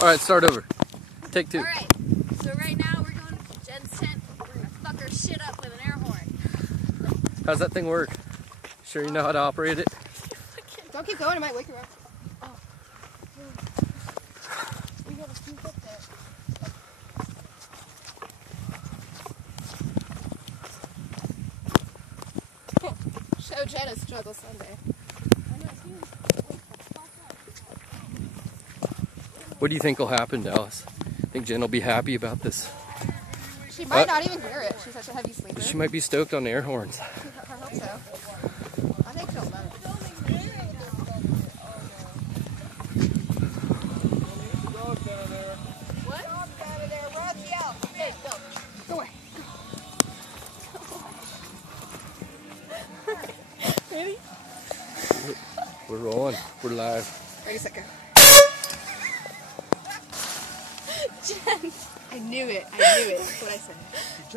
All right, start over. Take two. All right. So right now we're going to Jen's tent. We're gonna fuck her shit up with an air horn. How's that thing work? Sure you know how to operate it? Don't keep going, it might wake her up. Oh. We got a few up there. Show Jen a struggle Sunday. What do you think will happen, Dallas? Think Jen will be happy about this? She might not even hear it. She's such a heavy sleeper. She might be stoked on the air horns. I hope so. I think she'll love it. What? Hey, go. Go away. Ready? We're rolling. We're live. Ready, set, go. Jen. I knew it. I knew it. That's what I said.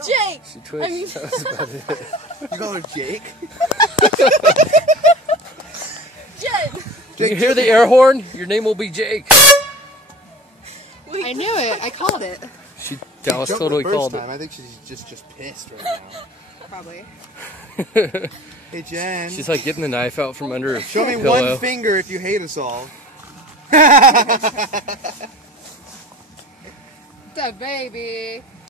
Jake. She twitched. That was about it. You call her Jake? Jen. When you hear the air horn, your name will be Jake. I knew it. I called it. Dallas Jumped totally the first called time. it. I think she's just pissed right now. Probably. Hey Jen, She's like getting the knife out from under her show me pillow. one finger if you hate us all. The baby.